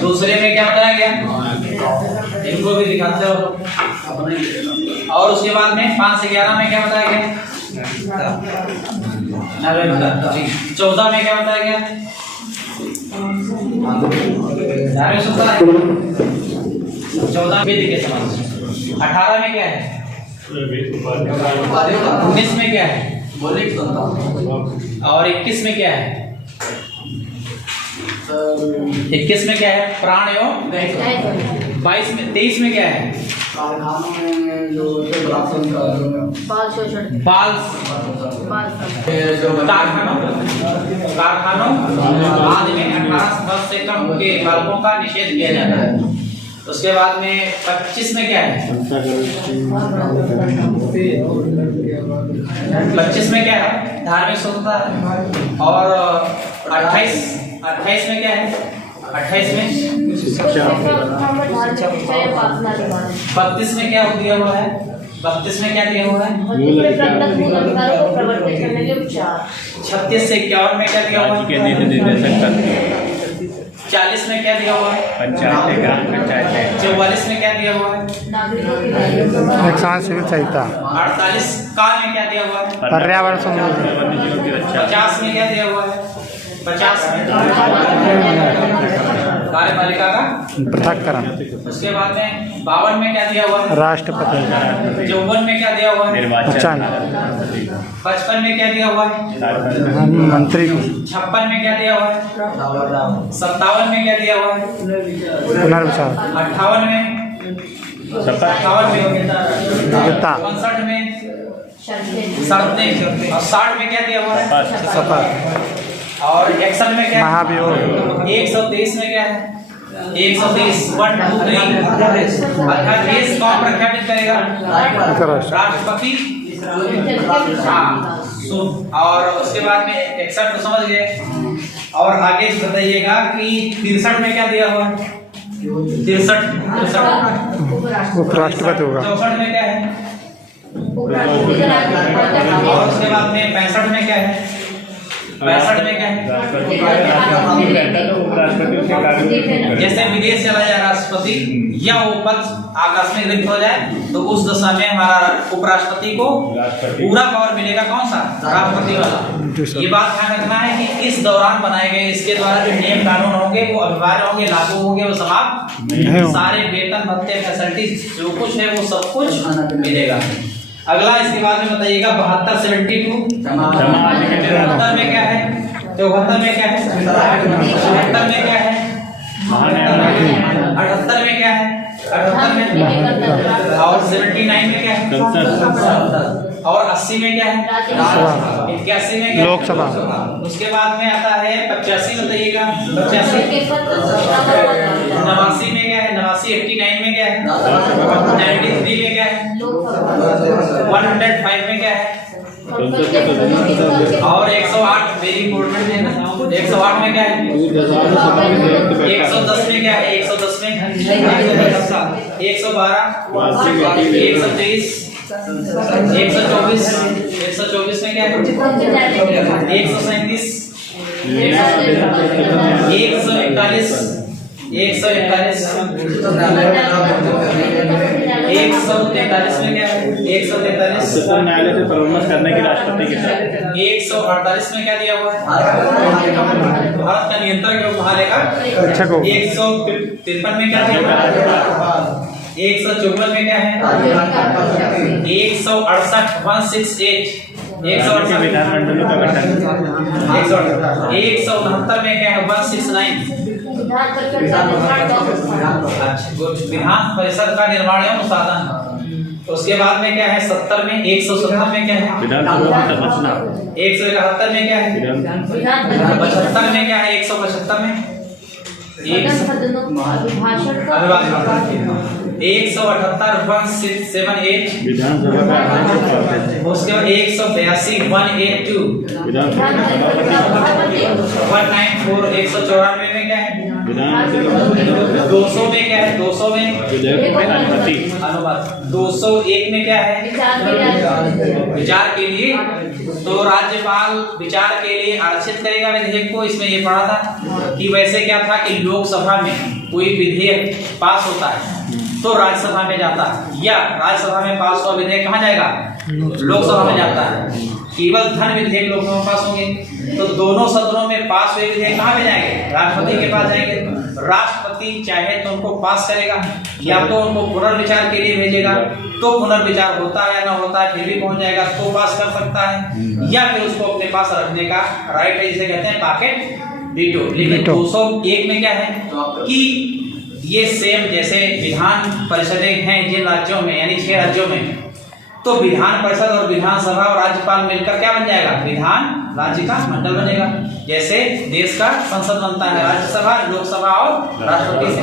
दूसरे में क्या बताया गया, इनको भी दिखाते हो। और उसके बाद में 5 से 11 में क्या बताया गया, 14 में क्या बताया गया, 14 में देखिए समान। 18 में क्या है, 19 में क्या है, और 21 में क्या है, 21 में क्या है, प्राण एवं 22 में 23 में क्या है, बाल कारखानों आदि में 18 वर्ष से कम के बालकों का निषेध किया जाता है। उसके बाद में 25 में क्या है, 25 में क्या है, धार्मिक स्वतंत्रता। और 28 में क्या है, 28 में 32 में क्या दिया हुआ है, 32 में क्या दिया हुआ है, 36 से 51 में क्या दिया हुआ है, 40 में क्या दिया हुआ है, पंचायत ग्राम पंचायत है। 44 में क्या दिया हुआ है, सिविल संहिता। 48 का में क्या दिया हुआ है, पर्यावरण संरक्षण। 50 में क्या दिया हुआ है, 50 में कार्यपालिका का पृथक्करण। उसके बाद में 52 में क्या दिया हुआ है, राष्ट्रपति। 54 में क्या दिया हुआ है, निर्वाचन। 55 में क्या दिया हुआ है, प्रधानमंत्री। 56 में क्या दिया हुआ है, 57 में क्या दिया हुआ है, पुनर्विचार। 58 में 57 में 59 में शर्तें। और 60 में क्या दिया हुआ है, शपथ। और 61 में क्या है, महाभियोग। 123 में क्या है, 123 1 2 3 अर्थात देश कौन प्रख्यापित करेगा, राष्ट्रपति। हाँ सुन। और उसके बाद में 61 को समझ गए। और आगे बताइएगा कि 63 में क्या दिया हुआ है, 63 उपराष्ट्रपति होगा। 64 में क्या है, और उसके बाद में 65 में क्या है, 65 में क्या है, जैसे विदेश चला जाए राष्ट्रपति या वो पद आकस्मिक रिक्त हो जाए तो उस दशा में हमारा उपराष्ट्रपति को पूरा पावर मिलेगा, कौन सा, राष्ट्रपति वाला। ये बात ध्यान रखना है कि इस दौरान बनाए गए इसके द्वारा जो नियम कानून होंगे वो अनिवार्य होंगे, लागू होंगे, वो समाप्त। सारे वेतन भत्ते फैसिलिटी जो कुछ है वो सब कुछ मिलेगा। अगला इसके बाद में बताइएगा 72 72 73 में क्या है, 74 में क्या है, 77 में क्या है, 78 में क्या है, 78 में, और 79 में क्या है, और 80 में क्या है, 81 में क्या है, लोकसभा। उसके बाद में आता है 85 बताइएगा, 85 89 में क्या है, 89 89 में क्या है, 93 में क्या है, 105 में क्या है, और 108 वेरी इंपॉर्टेंट है ना, 108 में क्या है, 110 में क्या है, 110 में 112 123 124 124 में क्या है, 137 141 143 में क्या है, 143 न्यायालय से परामर्श करने की राष्ट्रपति के साथ। 148 में क्या दिया हुआ है, भारत का नियंत्रण के रूप में लेगा। 153 में क्या दिया हुआ है, 154 में क्या है, 168 168 168 विधानमंडल का गठन। 169 में क्या है, 169 विधान परिषद का निर्माण एवं साधन। उसके बाद में क्या है, 70 में 170 में क्या है, 171 में क्या है, 75 में क्या है, 175 में 178 178 उसके बाद 182 182 194 194 में क्या है, 200 में क्या है, 200 में अनुपात 201 में क्या है, विचार के लिए तो राज्यपाल विचार के लिए आरक्षित करेगा विधेयक को। इसमें ये पढ़ा था कि वैसे क्या था कि लोकसभा में कोई विधेयक पास होता है तो राज्यसभा में जाता है, या राज्यसभा में पास हुआ विधेयक कहाँ जाएगा, लोकसभा में जाता है। केवल धन विधेयक लोकसभा में पास होंगे, तो दोनों सदनों में पास हुए विधेयक कहाँ पे जाएंगे, राष्ट्रपति के पास जाएंगे। राष्ट्रपति चाहे तो उनको पास करेगा या तो उनको पुनर्विचार के लिए भेजेगा, तो पुनर्विचार होता है या ना होता है फिर भी पहुंच जाएगा तो पास कर सकता है, या फिर उसको अपने पास रखने का राइट है, जिसे कहते हैं पॉकेट वीटो। लेकिन 201 में क्या है कि ये सेम जैसे विधान परिषदें हैं जिन राज्यों में, यानी 6 राज्यों में, तो विधान परिषद और विधानसभा और राज्यपाल मिलकर क्या बन जाएगा, विधान राज्य का मंडल बनेगा। जैसे देश का संसद बनता है राज्यसभा, लोकसभा और राष्ट्रपति से।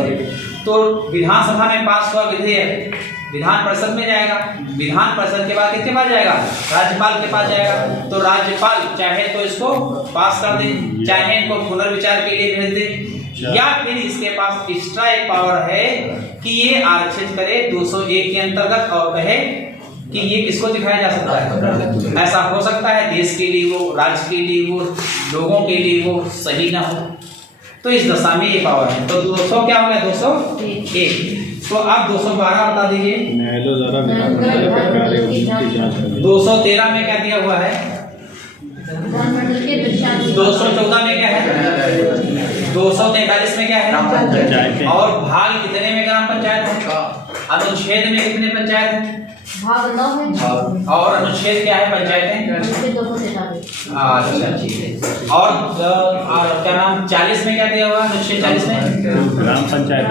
तो विधानसभा में पास हुआ विधेयक विधान परिषद में जाएगा, विधान परिषद के बाद किसके पास जाएगा, राज्यपाल के पास जाएगा। तो राज्यपाल चाहे तो इसको पास कर दे, चाहे इनको पुनर्विचार के लिए भेज दे, या फिर इसके पास एक्स्ट्रा एक पावर है कि ये आरक्षित करे 201 के अंतर्गत और कहे कि ये किसको दिखाया जा सकता है। ऐसा हो सकता है देश के लिए वो, राज्य के लिए वो, लोगों के लिए वो सही ना हो, तो इस दशा में ये पावर है। तो 200 क्या हो गया, 201। तो आप 212 बता दीजिए। 213 में क्या दिया हुआ है, 214 में क्या है, 243 में क्या है, और भाग कितने में ग्राम पंचायत है, अनुच्छेद में कितने पंचायत है, भाग 9 में, और अनुच्छेद क्या है, पंचायतें। अच्छा ठीक है। और क्या नाम 40 में क्या दिया हुआ, अनुच्छेद 40 में ग्राम पंचायत।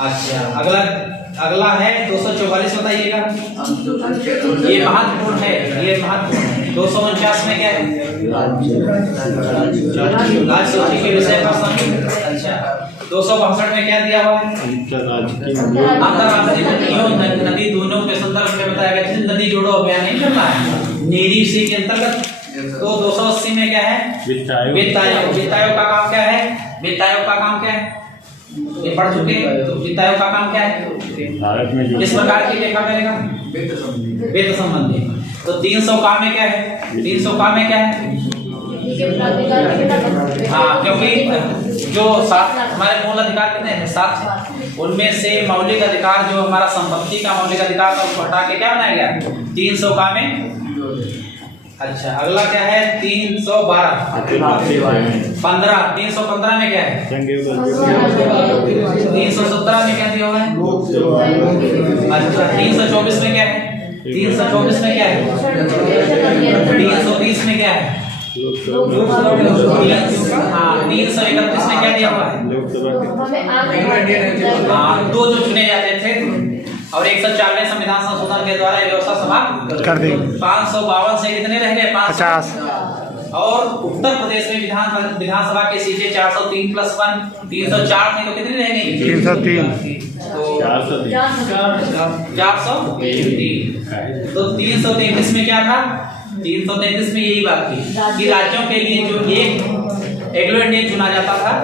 अच्छा अगला है 244 बताइएगा। ये महत्वपूर्ण है, ये महत्वपूर्ण है। 249 में क्या है, राज्य सूची के विषय पर। अच्छा 262 में क्या दिया हुआ है, अंतर्राष्ट्रीय नदी दोनों के संदर्भ में बताया गया। नदी जोड़ो अभियान नहीं करना है, नीरी सी के अंतर्गत। तो 280 में क्या है, वित्त आयोग। वित्त आयोग का काम क्या है, वित्त आयोग का काम क्या है, ये पढ़ चुके हैं। तो वित्त आयोग का काम क्या है, भारत में जो किस प्रकार की लेखा करेगा, वित्त संबंधी। तो 300 का में क्या है, 300 का में क्या है, हाँ क्योंकि जो 7 हमारे मूल अधिकार कितने हैं, 7, उनमें से मौलिक अधिकार जो हमारा संपत्ति का मौलिक अधिकार था उसको हटा के क्या बनाया गया, 300 का में। अच्छा अगला क्या है, 312 15 315 में क्या है, 317 में क्या दिया हुआ है। अच्छा 324 में क्या है, 324 में क्या है, 320 में क्या है, हाँ 331 में क्या दिया हुआ है, हाँ 2 जो चुने जाते थे और 104वें संविधान संशोधन के द्वारा व्यवस्था समाप्त कर दी। 552 से कितने रह गए, 50। और उत्तर प्रदेश में विधानसभा की सीटें 403 + 1 304 थी, तो कितनी रह गई, 303। तो 403। तो 333 में क्या था, 333 में यही बात थी कि राज्यों के लिए जो एक एग्लो इंडियन चुना जाता था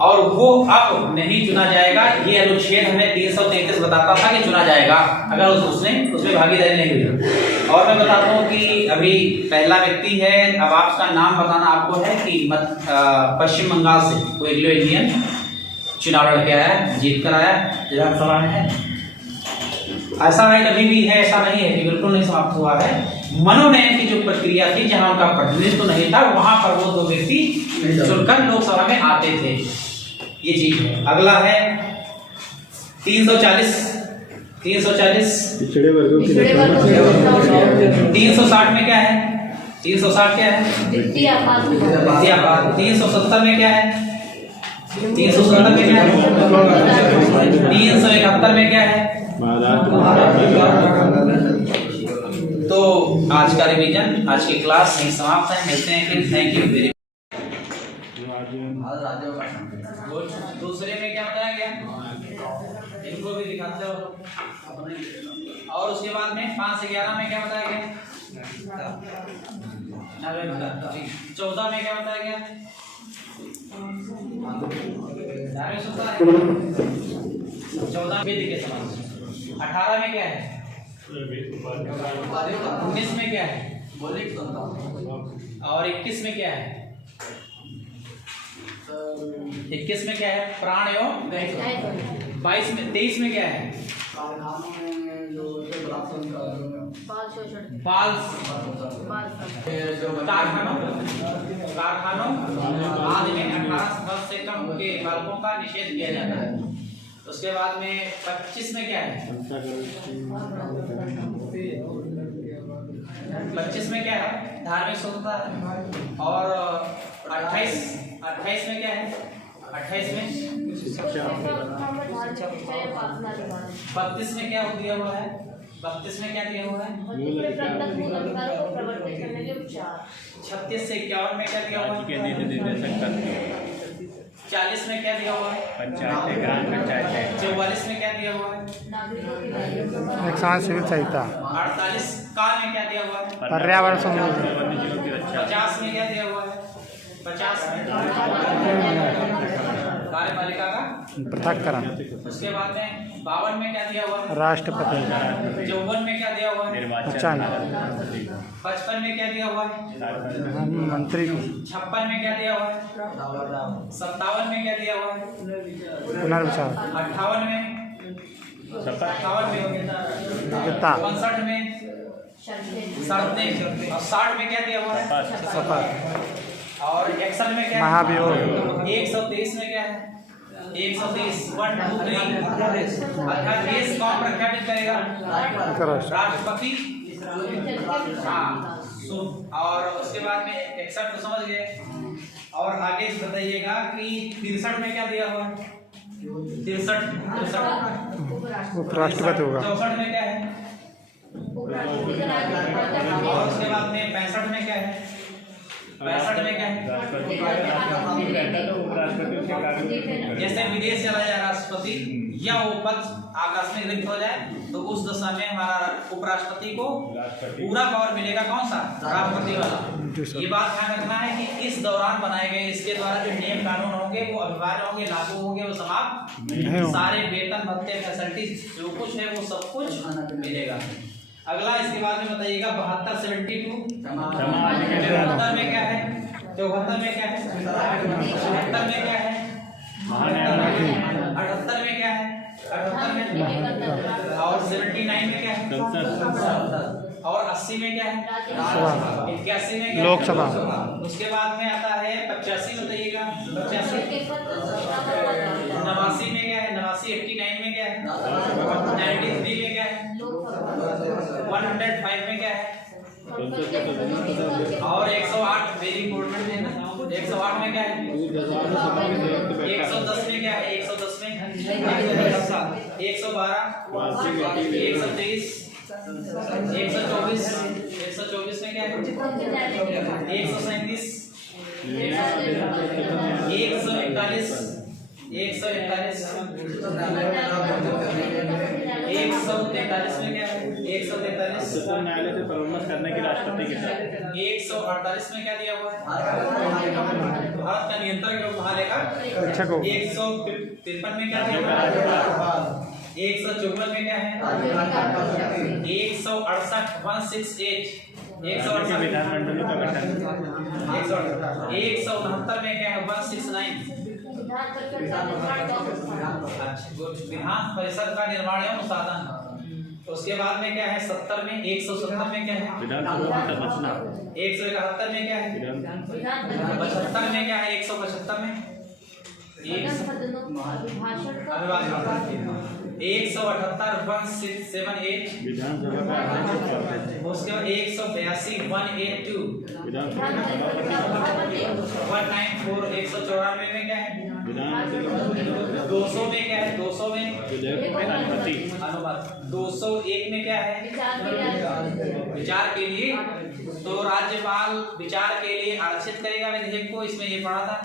और वो अब नहीं चुना जाएगा। ये अनुच्छेद हमें 333 बताता था कि चुना जाएगा अगर उसमें भागीदारी नहीं हुई। और मैं बताता हूँ कि अभी पहला व्यक्ति है, अब आपका नाम बताना आपको है कि पश्चिम बंगाल से कोई एग्लो इंडियन चुनाव लड़ के आया, जीत कर आया, विधानसभा में है। ऐसा राइट अभी भी है, ऐसा नहीं है कि बिल्कुल नहीं समाप्त हुआ है। मनोनयन की जो प्रक्रिया थी, जहां उनका प्रतिनिधित्व तो नहीं था, वहां पर वो 2 व्यक्ति चुनकर लोकसभा में आते थे। ये चीज है। अगला है 340 पिछड़े वर्गों की 360 में क्या है, 360 क्या है, वित्तीय आपात। 370 में क्या है, 370 में क्या है, 371 में क्या है। तो आज का रिवीजन, आज की क्लास यहीं समाप्त है। मिलते हैं फिर। Thank you very much. दूसरे में क्या बताया गया, इनको भी दिखाते हो। और उसके बाद में 5 से 11 में क्या बताया गया, 14 में क्या बताया गया, 14 वेद के समान। 18 में क्या है, 19 में क्या है, और 21 में क्या है? 21 में क्या है? प्राण एवं 22 में 23 में क्या है? बाल कारखानों आदि में 18 वर्ष से कम के बालकों का निषेध किया जाता है। उसके बाद में 25 में क्या है? 25 में क्या है? धार्मिक स्वतंत्रता। और 28 में क्या है? 28 में 32 में क्या दिया हुआ है? 32 में क्या दिया हुआ है? 36 से 51 में क्या दिया हुआ है? 40 में क्या दिया हुआ है? पंचायत ग्राम पंचायत है। 44 में क्या दिया हुआ है? एक समान सिविल संहिता 48 का में क्या दिया हुआ है? पर्यावरण समृद्धि 50 में क्या दिया हुआ है? 50 में कार्यपालिका का पृथक्करण। उसके बाद में 52 में क्या दिया हुआ है? राष्ट्रपति 54 में क्या दिया हुआ है? अच्छा 55 में क्या दिया हुआ है? प्रधानमंत्री 56 में क्या दिया हुआ है? 57 में क्या दिया हुआ है? पुनर्विचार 58 में 58 में योग्यता 59 में शर्तें और 60 में क्या दिया हुआ है? शपथ और 61 में क्या है? महाभियोग 123 में क्या है? 123 1 2 3 अर्थात देश कौन प्रख्यापित करेगा? राष्ट्रपति। हाँ और उसके बाद में 61 तो समझ गए। और आगे बताइएगा कि 63 में क्या दिया हुआ है? 63 उपराष्ट्रपति होगा। 64 में क्या है? और उसके बाद में 65 में क्या है? 65 में क्या है? जैसे विदेश चला जाए राष्ट्रपति या वो पद आकस्मिक रिक्त हो जाए तो उस दशा में हमारा उपराष्ट्रपति को पूरा पावर मिलेगा। कौन सा? राष्ट्रपति वाला। ये बात ध्यान रखना है कि इस दौरान बनाए गए इसके द्वारा जो नियम कानून होंगे वो अनिवार्य होंगे, लागू होंगे, वो समाप्त सारे वेतन भत्ते फैसिलिटीज जो कुछ है वो सब कुछ मिलेगा। अगला इसके बाद में बताइएगा 72 72 74 में क्या है? 74 में क्या है? 76 में क्या है? 78 में क्या है? 78 में और 79 में क्या है? और 80 में क्या है? 81 में क्या है? लोकसभा। उसके बाद में आता है 85 बताइएगा। 85 89 में क्या है? 89 89 में क्या है? 93 में क्या है? 105 में क्या है? और 108 वेरी इंपॉर्टेंट है ना। 108 में क्या है? 110 में क्या है? 110 में 112 123 124 124 में क्या है? 137 141 143 में क्या है? 143 न्यायालय से परामर्श करने की राष्ट्रपति के साथ 148 में क्या दिया हुआ है? भारत का नियंत्रण के महालेखा 153 में क्या दिया हुआ है? 154 में क्या है? 168 168 168 विधानमंडल का गठन 169 में क्या है? 169 विधान परिषद का निर्माण एवं साधन। उसके बाद में क्या है? 70 में 170 में क्या है? विधानसभा का बचना 171 में क्या है? 75 में क्या है? 175 में 178 178 विधानसभा का उसके बाद 182 182 194 194 में क्या है? 200 में क्या है? 200 में अनुपात 201 में क्या है? विचार के लिए तो राज्यपाल विचार के लिए आरक्षित करेगा विधेयक को। इसमें ये पढ़ा था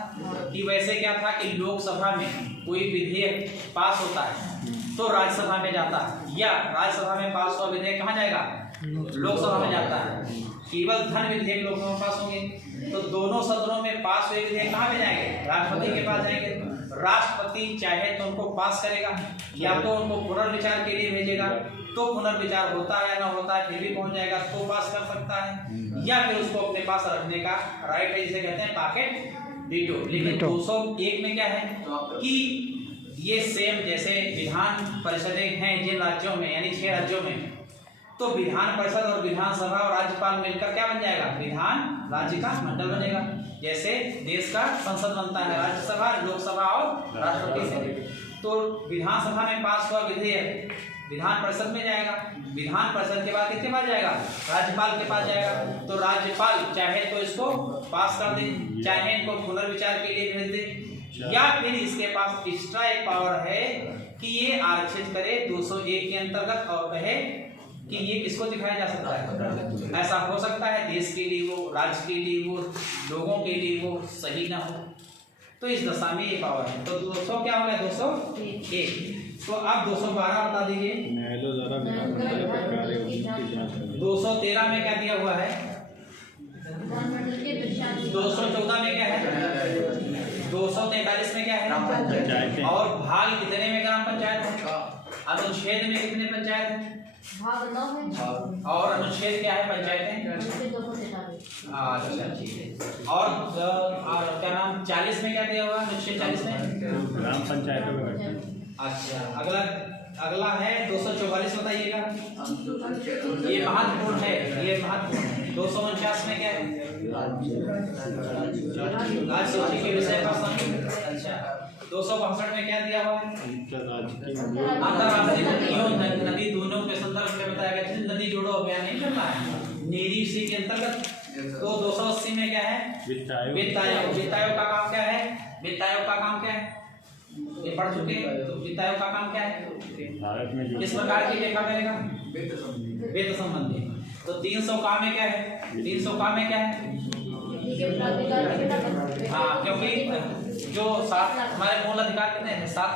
कि वैसे क्या था कि लोकसभा में कोई विधेयक पास होता है तो राज्यसभा में जाता है, या राज्यसभा में पास हुआ विधेयक कहाँ जाएगा? लोकसभा में जाता है। केवल धन विधेयक लोकसभा में पास होंगे। तो दोनों सदनों में पास हुए विधेयक कहाँ पे जाएंगे? राष्ट्रपति के पास जाएंगे। राष्ट्रपति चाहे तो उनको पास करेगा या तो उनको पुनर्विचार के लिए भेजेगा, तो पुनर्विचार होता है ना होता है फिर भी पहुंच जाएगा तो पास कर सकता है, या फिर उसको अपने पास रखने का राइट है, जिसे कहते हैं पॉकेट वीटो। लेकिन 201 में क्या है कि ये सेम जैसे विधान परिषदें हैं जिन राज्यों में, यानी 6 राज्यों में, तो विधान परिषद और विधानसभा और राज्यपाल मिलकर क्या बन जाएगा? विधान राज्य का मंडल बनेगा। जैसे देश का संसद बनता है राज्यसभा, लोकसभा और राष्ट्रपति से, तो विधानसभा में पास हुआ विधेयक विधान परिषद में जाएगा, विधान परिषद के बाद किसके पास जाएगा? राज्यपाल के पास जाएगा। तो राज्यपाल चाहे तो इसको पास कर दे, चाहे इनको पुनर्विचार के लिए भेज दे, या फिर इसके पास एक्स्ट्रा एक पावर है कि ये आरक्षित करे 201 के अंतर्गत और कहे कि ये किसको दिखाया जा सकता है। ऐसा हो सकता है देश के लिए वो, राज्य के लिए वो, लोगों के लिए वो सही ना हो, तो इस दशा में ये पावर है। तो 200 क्या हो गया? 201। तो अब 212 बता दीजिए। 213 में क्या दिया हुआ है? 214 में क्या है? 243 में क्या है? और भाग कितने में ग्राम पंचायत है? अनुच्छेद में कितने पंचायत है? भाग 9 में। और अनुच्छेद क्या है? पंचायतें। अच्छा ठीक है। और क्या नाम 40 में क्या दिया हुआ? अनुच्छेद 40 में ग्राम पंचायतों में। अच्छा अगला है 244 बताइएगा। ये महत्वपूर्ण है, ये महत्वपूर्ण है। 249 में क्या है? राज्य के विषय पर संयुक्त। अच्छा 262 में क्या दिया हुआ है? अंतर्राष्ट्रीय नदियों नदी दोनों के संदर्भ में बताया गया। नदी जोड़ो अभियान नहीं करना है नीरी सी के अंतर्गत। तो 280 में क्या है? वित्त आयोग। वित्त आयोग का काम क्या है? वित्त आयोग का काम क्या है? ये पढ़ चुके हैं। तो वित्त आयोग का काम क्या है? भारत में किस प्रकार की लेखा करेगा? वित्त संबंधी। तो 300 का में क्या है? 300 का में क्या है? हाँ, क्योंकि जो 7 हमारे मूल अधिकार कितने हैं? 7।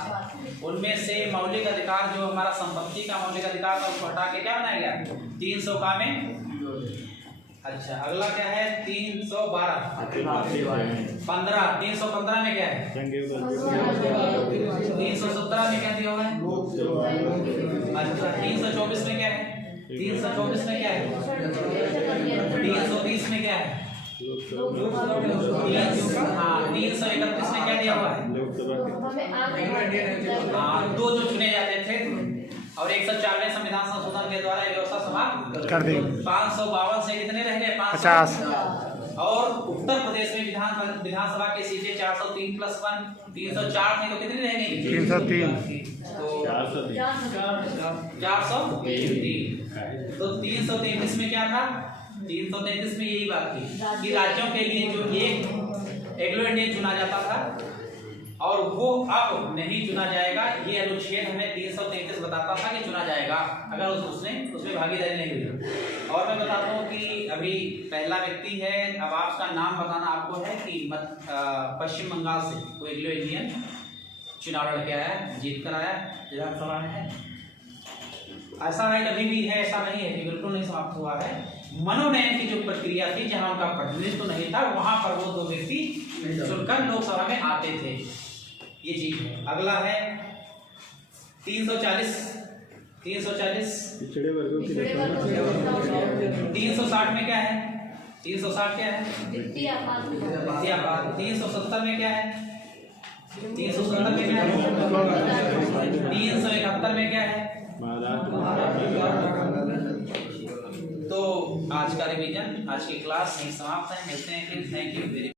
उनमें से मौलिक अधिकार जो हमारा संपत्ति का मौलिक अधिकार था उसको हटा के क्या बनाया गया? 300 का में। अच्छा अगला क्या है? 312 15। 315 में क्या है? 317 में क्या दिया हुआ है? अच्छा 324 में क्या है? 324 में क्या है? 330 में क्या है? हाँ 331 में क्या दिया हुआ है? हाँ 2 जो चुने जाते थे और 104वें संविधान संशोधन के द्वारा व्यवस्था समाप्त कर दी। 552 से कितने रह गए? 50। और उत्तर प्रदेश में विधानसभा की सीटें 403+1 304 थी, तो कितनी रह गई? 303। तो 403। तो 333 में क्या था? 333 में यही बात थी कि राज्यों के लिए जो एक एग्लो इंडियन चुना जाता था और वो अब नहीं चुना जाएगा। ये अनुच्छेद हमें 333 बताता था कि चुना जाएगा अगर उसमें भागीदारी नहीं हुई। और मैं बताता हूँ कि अभी पहला व्यक्ति है, अब आपका नाम बताना आपको है कि पश्चिम बंगाल से कोई एग्लो इंडियन चुनाव लड़के आया, जीत कर आया विधानसभा में। ऐसा है कभी भी है, ऐसा नहीं है कि बिल्कुल नहीं समाप्त हुआ है। मनोनयन की जो प्रक्रिया थी जहां उनका प्रतिनिधित्व तो नहीं था, वहां पर वो 2 व्यक्ति चुनकर लोकसभा में आते थे। ये चीज है। अगला है 340 पिछड़े वर्गों की 360 में क्या है? 360 क्या है? वित्तीय आपात। 370 में क्या है? 370 में क्या है? 371 में क्या है? तो आज का रिवीजन, आज की क्लास यहीं समाप्त है। मिलते हैं फिर। Thank you very much.